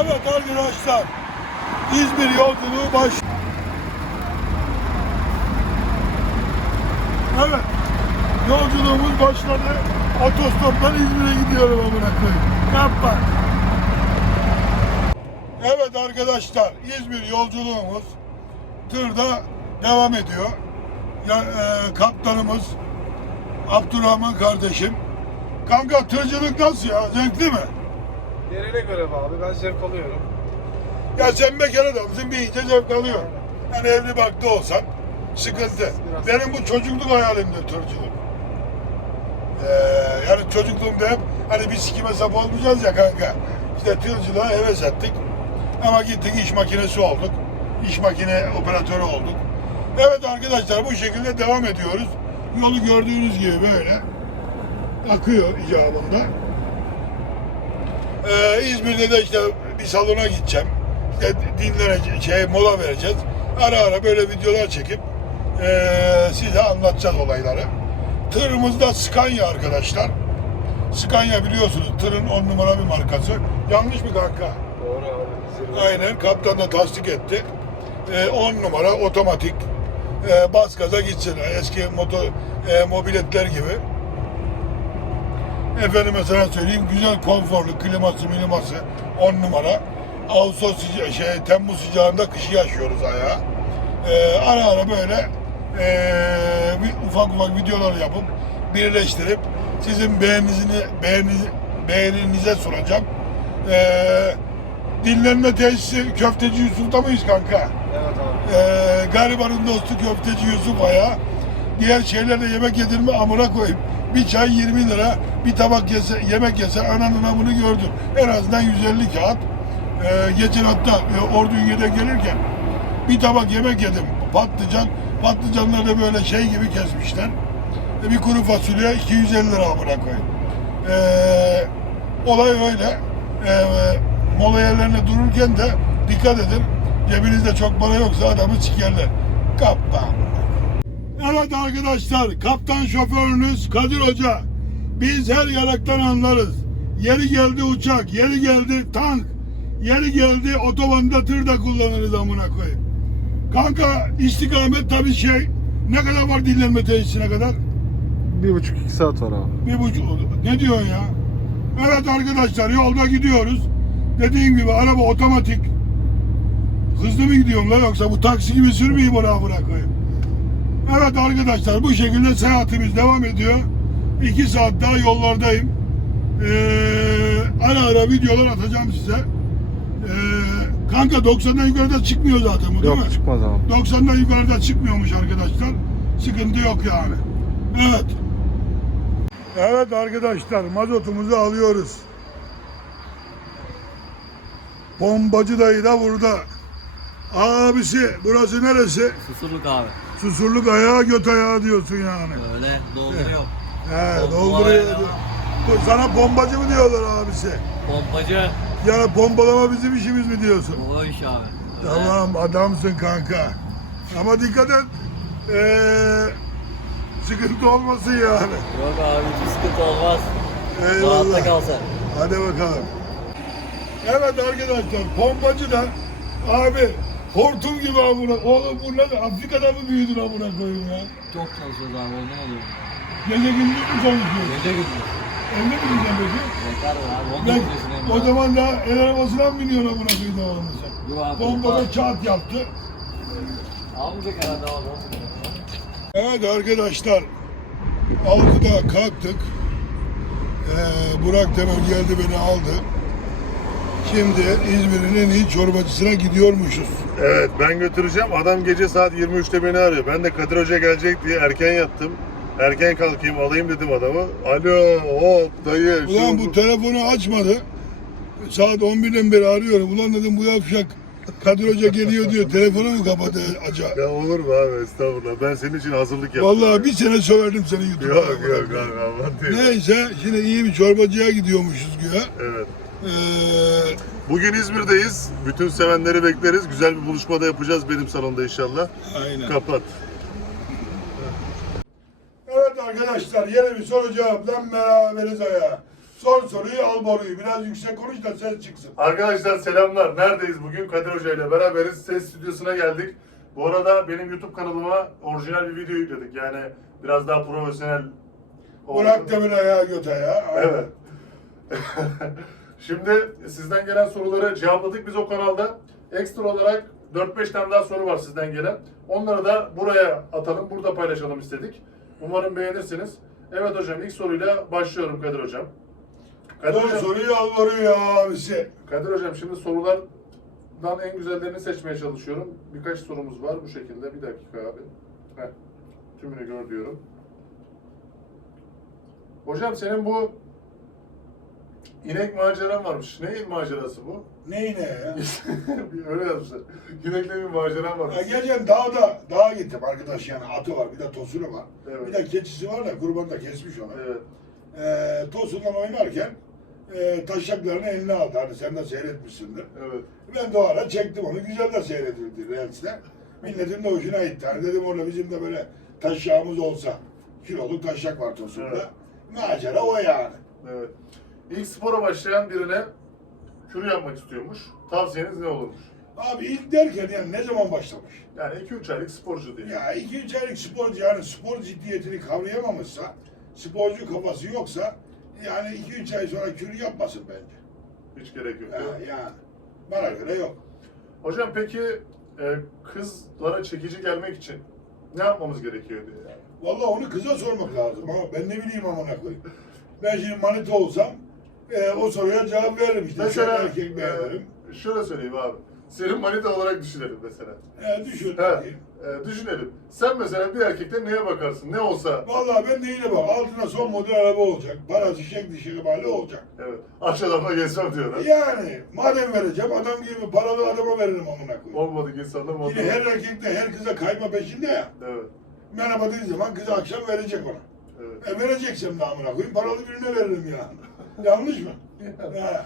Evet arkadaşlar. İzmir yolculuğu baş. Evet. Yolculuğumuz başladı. Otostoptan İzmir'e gidiyorum amına koyayım. Yapma. Evet arkadaşlar. İzmir yolculuğumuz tırda devam ediyor. Ya, e, kaptanımız Abdurrahman kardeşim. Kanka tırcılık nasıl ya? Zevkli mi? Yerine göre abi ben zevk alıyorum. Ya sen bekar adamsın bir iyice zevk alıyor. Yani evli baktı olsan sıkıntı. Biraz- Benim bu çocukluk hayalimdir tırcılık. Ee, yani çocukluğumda hep hani biz sikime sap olmayacağız ya kanka. İşte tırcılığa heves ettik. Ama gittik iş makinesi olduk. İş makine operatörü olduk. Evet arkadaşlar bu şekilde devam ediyoruz. Yolu gördüğünüz gibi böyle akıyor icabında. Ee, İzmir'de de işte bir salona gideceğim. İşte dinleneceğiz, şey mola vereceğiz. Ara ara böyle videolar çekip ee, size anlatacağız olayları. Tırımızda Scania arkadaşlar. Scania biliyorsunuz tırın on numara bir markası. Yanlış mı kanka? Doğru abi. Aynen kaptan da tasdik etti. 10 numara otomatik. Ee, bas gaza gitsin. Eski motor e, mobiletler gibi. Efendime sana söyleyeyim güzel konforlu kliması miliması 10 numara. Ağustos şey Temmuz sıcağında kışı yaşıyoruz ayağa. Ee, ara ara böyle ee, bir ufak ufak videolar yapıp birleştirip sizin beğeninizi beğeniniz, beğeninize sunacağım. Ee, dinlenme tesisi köfteci Yusuf'ta mıyız kanka? Evet abi. Ee, garibanın dostu köfteci Yusuf Aya. Diğer şeylerle yemek yedirme amına koyayım. Bir çay 20 lira, bir tabak yese, yemek yese ananın amını gördüm. En azından 150 kağıt. Ee, geçen hatta e, Ordu Ünye'de gelirken bir tabak yemek yedim. Patlıcan, patlıcanları da böyle şey gibi kesmişler. E, bir kuru fasulye 250 lira amına koyayım. Ee, olay öyle. Ee, mola yerlerine dururken de dikkat edin. Cebinizde çok para yoksa adamı sikerler. Kaptan. Evet arkadaşlar, kaptan şoförünüz Kadir Hoca. Biz her yaraktan anlarız. Yeri geldi uçak, yeri geldi tank, yeri geldi otobanda tır da kullanırız amına koyayım. Kanka istikamet tabii şey, ne kadar var dinlenme tesisine kadar? Bir buçuk iki saat var abi. Bir buçuk, ne diyorsun ya? Evet arkadaşlar yolda gidiyoruz. Dediğim gibi araba otomatik. Hızlı mı gidiyorum la yoksa bu taksi gibi sürmeyeyim ona amına koyayım. Evet arkadaşlar bu şekilde seyahatimiz devam ediyor. İki saat daha yollardayım. Ee, ara ara videolar atacağım size. Ee, kanka 90'dan yukarıda çıkmıyor zaten bu değil mi? Yok çıkmaz abi. 90'dan yukarıda çıkmıyormuş arkadaşlar. Sıkıntı yok yani. Evet. Evet arkadaşlar mazotumuzu alıyoruz. Bombacı dayı da burada. Abisi burası neresi? Susurluk abi. Susurluk ayağı göt ayağı diyorsun yani. Öyle dolduruyor. He Bomba dolduruyor. ayağı. Bu Sana bombacı mı diyorlar abisi? Pompacı. Yani bombalama bizim işimiz mi diyorsun? O iş abi. Tamam adamsın kanka. Ama dikkat et. Ee, sıkıntı olmasın yani. Yok abi hiç sıkıntı olmaz. Rahatta Eyvallah. sen. Hadi bakalım. Evet arkadaşlar pompacı da abi hortum gibi amına. Oğlum bu ne? Afrika'da mı büyüdün amına koyayım ya? Çok çalışıyoruz abi ondan oluyor. Gece gündüz mü çalışıyorsun? Gece gündüz. Evde mi gideceksin peki? Yeter be abi. Ondan Ben, o zaman da el arabasına mı biniyorsun amına koyayım devamlı sen? Yok abi. Bombada kağıt yaptı. Almayacak herhalde abi. Evet arkadaşlar. Altıda kalktık. Ee, Burak Temel geldi beni aldı. Şimdi İzmir'in en iyi çorbacısına gidiyormuşuz. Evet ben götüreceğim. Adam gece saat 23'te beni arıyor. Ben de Kadir Hoca gelecek diye erken yattım. Erken kalkayım alayım dedim adamı. Alo hop dayı. şu Ulan bu telefonu açmadı. Saat 11'den beri arıyorum. Ulan dedim bu yavşak Kadir Hoca geliyor diyor. Telefonu mu kapadı acaba? Ya olur mu abi estağfurullah. Ben senin için hazırlık yaptım. Vallahi bir sene söverdim seni YouTube'da. Yok yok abi aman. Neyse şimdi iyi bir çorbacıya gidiyormuşuz güya. Evet. Ee, Bugün İzmir'deyiz. Bütün sevenleri bekleriz. Güzel bir buluşmada yapacağız benim salonda inşallah. aynen. Kapat. Evet arkadaşlar yeni bir soru cevapla beraberiz ayağa. Sor soruyu al boruyu. Biraz yüksek konuş da ses çıksın. Arkadaşlar selamlar. Neredeyiz bugün? Kadir Hoca ile beraberiz. Ses stüdyosuna geldik. Bu arada benim YouTube kanalıma orijinal bir video yükledik. Yani biraz daha profesyonel. Bırak demir ayağı göte ya. Evet. Şimdi sizden gelen soruları cevapladık biz o kanalda. Ekstra olarak 4-5 tane daha soru var sizden gelen. Onları da buraya atalım, burada paylaşalım istedik. Umarım beğenirsiniz. Evet hocam ilk soruyla başlıyorum Kadir hocam. Kadir Sor hocam, soruyu al boruyu abisi. Kadir hocam şimdi sorulardan en güzellerini seçmeye çalışıyorum. Birkaç sorumuz var bu şekilde. Bir dakika abi. Heh. Tümünü gör diyorum. Hocam senin bu inek maceran varmış. Ne macerası bu? Neyine ya? Öyle yazmışlar. İnekle bir maceran var. Ya geçen dağda, dağa gittim arkadaş yani atı var, bir de tosunu var. Evet. Bir de keçisi var da kurban da kesmiş onu. Evet. Ee, tosundan oynarken e, taşaklarını eline aldı. Hani sen de seyretmişsindir. Evet. Ben de o ara çektim onu. Güzel de seyredildi Reels'te. Milletin de hoşuna gitti. Hani dedim orada bizim de böyle taşağımız olsa. Kiloluk taşak var tosunda. Evet. Macera o yani. Evet. İlk spora başlayan birine kürü yapmak istiyormuş. Tavsiyeniz ne olurmuş? Abi ilk derken yani ne zaman başlamış? Yani 2-3 aylık sporcu diye. Ya iki üç aylık sporcu yani spor ciddiyetini kavrayamamışsa, sporcu kafası yoksa yani iki üç ay sonra kür yapmasın bence. Hiç gerek yok. Ya, değil yani bana göre yok. Hocam peki e, kızlara çekici gelmek için ne yapmamız gerekiyor diye yani. Vallahi onu kıza sormak lazım ama ben ne bileyim amına koyayım. Ben şimdi manita olsam e, o soruya cevap veririm işte. Mesela Sen erkek beğenirim. e, şöyle söyleyeyim abi. Senin manita olarak düşünelim mesela. E, düşün. Ha, e, düşünelim. Sen mesela bir erkekte neye bakarsın? Ne olsa Vallahi ben de yine bak altına son model araba olacak. Parası şekli şekli olacak. evet, aşağıdan geçsem diyorlar. Yani madem vereceğim adam gibi paralı adama veririm amına koyayım. Olmadık insanlar? Yine her erkek de her kıza kayma peşinde ya. Evet, Merhaba dediği zaman kız akşam verecek ona. evet. E vereceksem de amına koyayım paralı birine veririm ya. Yanlış mı? He.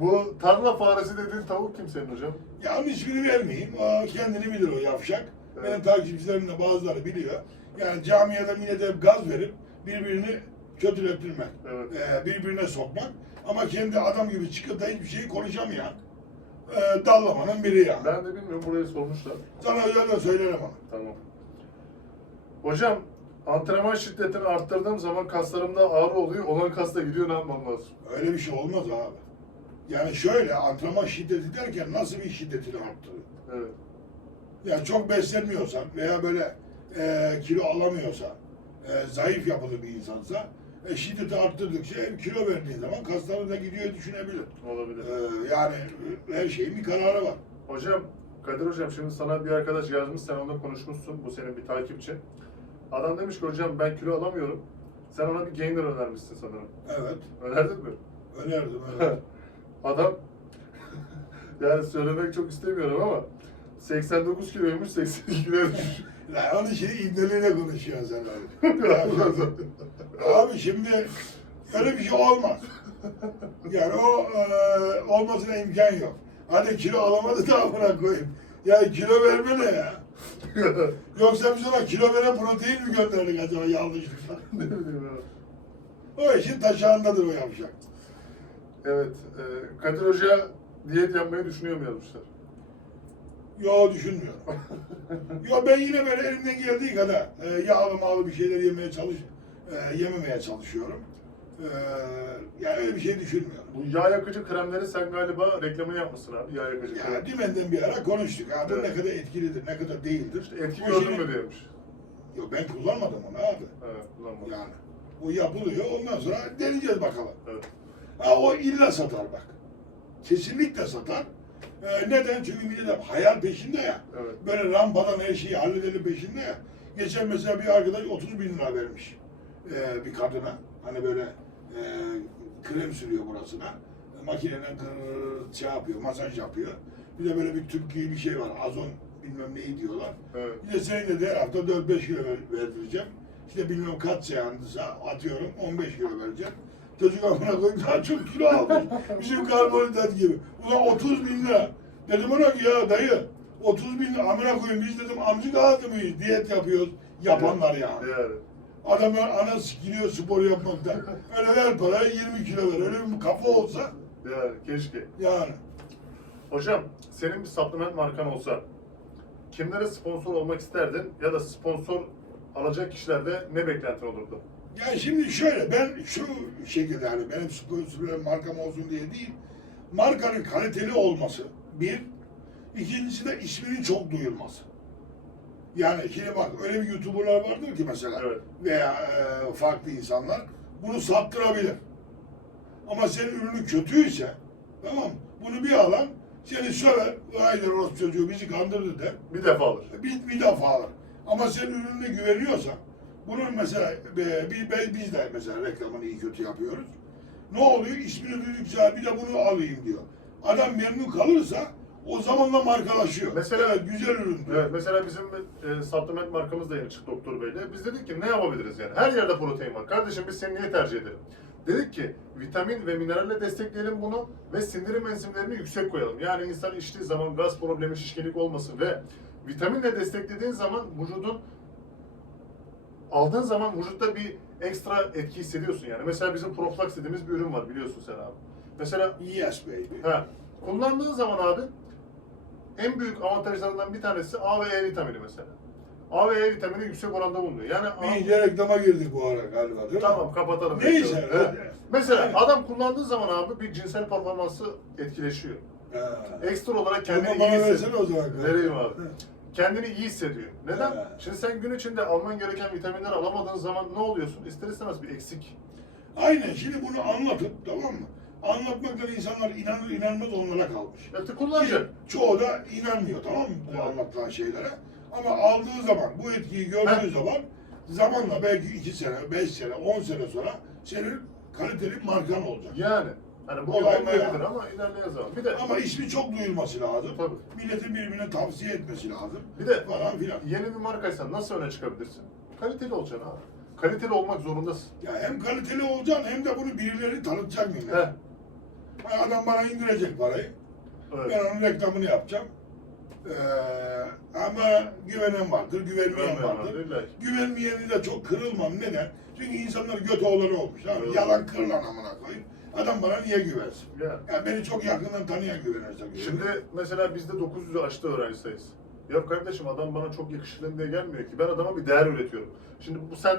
Bu tarla faresi dediğin tavuk kim senin hocam? Yanlış biri vermeyeyim. O kendini bilir o yavşak. Evet. Benim takipçilerim de bazıları biliyor. Yani camiada millete hep gaz verip birbirini kötülettirmek. Evet. e, birbirine sokmak. Ama kendi adam gibi çıkıp da hiçbir şeyi konuşamayan e, dallamanın biri yani. Ben de bilmiyorum burayı sormuşlar. Sana özelden söylerim onu. Tamam. Hocam antrenman şiddetini arttırdığım zaman kaslarımda ağrı oluyor. Olan kas da gidiyor ne yapmam lazım? Öyle bir şey olmaz abi. Yani şöyle antrenman şiddeti derken nasıl bir şiddetini arttırıyor? Evet. Yani çok beslenmiyorsan veya böyle e, kilo alamıyorsa, e, zayıf yapılı bir insansa e, şiddeti arttırdıkça hem kilo verdiğin zaman kasları da gidiyor düşünebilir. Olabilir. E, yani her şeyin bir kararı var. Hocam, Kadir hocam şimdi sana bir arkadaş yazmış, sen onunla konuşmuşsun. Bu senin bir takipçi. Adam demiş ki hocam ben kilo alamıyorum. Sen ona bir gainer önermişsin sanırım. Evet. Önerdin mi? Önerdim. Evet. Adam yani söylemek çok istemiyorum ama 89 kiloymuş 82 kiloya düşmüş. Ya onu şey ibneliğine konuşuyorsun sen abi. Abi şimdi öyle bir şey olmaz. Yani o e, olmasına imkan yok. Hadi kilo alamadı da amına koyayım. Ya kilo verme ne ya? Yoksa biz ona kilo veren protein mi gönderdik acaba yanlışlıkla? ne bileyim ya. O işin taşağındadır o yavşak. Evet, e, Kadir Hoca diyet yapmayı düşünüyor mu yazmışlar? Yo düşünmüyorum. Yo ben yine böyle elimden geldiği kadar e, yağlı mağlı bir şeyler yemeye çalış, e, yememeye çalışıyorum. E, yani öyle bir şey düşünmüyorum. Bu yağ yakıcı kremleri sen galiba reklamını yapmışsın abi, yağ yakıcı krem. Ya dümenden bir ara konuştuk. Abi Evet. ne kadar etkilidir, ne kadar değildir. İşte etki O gördün mü diyormuş. Yok ben kullanmadım onu abi. Evet, kullanmadım. Yani o yapılıyor. Ondan sonra deneyeceğiz bakalım. Evet. Ha o illa satar bak. Kesinlikle satar. E, neden? Çünkü millet hayal peşinde ya. Evet. Böyle rampadan her şeyi halledelim peşinde ya. Geçen mesela bir arkadaş 30 bin lira vermiş e, bir kadına. Hani böyle e, krem sürüyor burasına. Makineyle gırrrr şey yapıyor, masaj yapıyor. Bir de böyle bir tüp gibi bir şey var. Azon bilmem neyi diyorlar. Evet. Bir de senin de her hafta 4-5 kilo ver, verdireceğim. İşte bilmem kaç seansa atıyorum 15 kilo vereceğim. Çocuk amına koyayım daha çok kilo almış. Bizim karbonhidrat gibi. Ulan 30 bin lira. Dedim ona ki ya dayı 30 bin lira amına koyayım biz dedim amcık ağzı mıyız? Diyet yapıyoruz. Yapanlar yani. Yani. Adamın ana sikiliyor spor yapmaktan. Öyle ver parayı 20 kilo ver. Öyle bir kafa olsa Yani keşke. yani. Hocam senin bir supplement markan olsa kimlere sponsor olmak isterdin ya da sponsor alacak kişilerde ne beklentin olurdu? Yani şimdi şöyle ben şu şekilde hani benim sponsor markam olsun diye değil. Markanın kaliteli olması bir. ikincisi de isminin çok duyulması. Yani şimdi bak öyle bir YouTuber'lar vardır ki mesela Evet. veya e, farklı insanlar bunu sattırabilir. Ama senin ürünün kötüyse tamam? Bunu bir alan seni söver. Haydi Ross çocuğu bizi kandırdı der. Bir defa alır. Bir, bir defa alır. Ama senin ürününe güveniyorsan, bunun mesela e, bir, bir, biz de mesela reklamını iyi kötü yapıyoruz. Ne oluyor? İsmini duydukça bir de bunu alayım diyor. Adam memnun kalırsa o zamanla markalaşıyor. Mesela- evet, güzel ürün. Evet, mesela bizim e, supplement markamız da yeni çıktı Doktor Bey'le. Biz dedik ki ne yapabiliriz yani? Her yerde protein var. Kardeşim biz seni niye tercih edelim? Dedik ki vitamin ve mineralle destekleyelim bunu ve sindirim enzimlerini yüksek koyalım. Yani insan içtiği zaman gaz problemi, şişkinlik olmasın ve vitaminle desteklediğin zaman vücudun aldığın zaman vücutta bir ekstra etki hissediyorsun yani. Mesela bizim Proflax dediğimiz bir ürün var biliyorsun sen abi. Mesela Yes baby. Ha, kullandığın zaman abi en büyük avantajlarından bir tanesi A ve E vitamini mesela. A ve E vitamini yüksek oranda bulunuyor. Yani A- iyice reklama girdik bu ara galiba değil mi? tamam kapatalım. Neyse. Evet. evet. Mesela Aynen. adam kullandığı zaman abi bir cinsel performansı etkileşiyor. Ha. Ekstra olarak kendini iyi hissediyor. o zaman. Vereyim abi. Kendini iyi hissediyor. Neden? Evet. Şimdi sen gün içinde alman gereken vitaminleri alamadığın zaman ne oluyorsun? İster istemez bir eksik. Aynen şimdi bunu anlatıp tamam mı? Anlatmaktan insanlar inanır inanmaz onlara kalmış. Ya kullanacak. Çoğu da inanmıyor tamam mı bu Evet. anlatılan şeylere. Ama aldığı zaman, bu etkiyi gördüğü zaman zamanla belki iki sene, beş sene, on sene sonra senin kaliteli markan olacak. Yani. Hani bu Olay olmayabilir ya. ama ilerleyen zaman. Bir de Ama ismi çok duyulması lazım. Tabii. Milletin birbirine tavsiye etmesi lazım. Bir de falan filan. yeni bir markaysan nasıl öne çıkabilirsin? Kaliteli olacaksın abi. Kaliteli olmak zorundasın. Ya hem kaliteli olacaksın hem de bunu birileri tanıtacak millet. Adam bana indirecek parayı. Evet. Ben onun reklamını yapacağım. Ee, ama güvenen vardır, güvenmeyen Güvenmeyen vardır. vardır. Güvenmeyeni de çok kırılmam. Neden? Çünkü insanlar göt oğlanı olmuş. Abi. Evet. Yalan kırılan amına koyayım. Adam bana niye güvensin? Ya. Yani beni çok yakından tanıyan güvenirse güvenir. Şimdi mesela bizde 900'ü aştı öğrenci sayısı. Ya kardeşim adam bana çok yakışıklı diye gelmiyor ki. Ben adama bir değer üretiyorum. Şimdi bu sen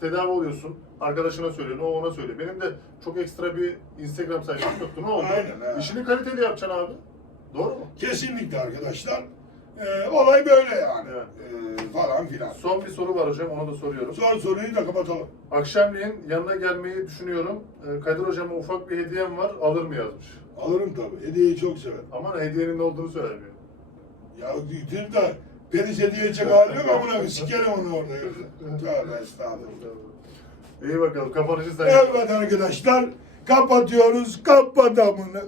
tedavi oluyorsun. Arkadaşına söylüyorsun, o ona söylüyor. Benim de çok ekstra bir Instagram sayfam yoktu. Ne oldu? Aynen, ha. İşini kaliteli yapacaksın abi. Doğru mu? Kesinlikle arkadaşlar. Ee, olay böyle yani. Evet. Ee, falan filan. Son bir soru var hocam, onu da soruyorum. Son soruyu da kapatalım. Akşamleyin yanına gelmeyi düşünüyorum. Ee, Kadir hocama ufak bir hediyem var, alır mı yazmış. Alırım tabii. Hediyeyi çok severim. Ama hediyenin ne olduğunu söylemiyor. Ya getir de penis hediye edecek halim yok amına. Sikerim onu orada. Tövbe estağfurullah. İyi bakalım, kapanışı sen. Evet arkadaşlar kapatıyoruz. Kapat amına.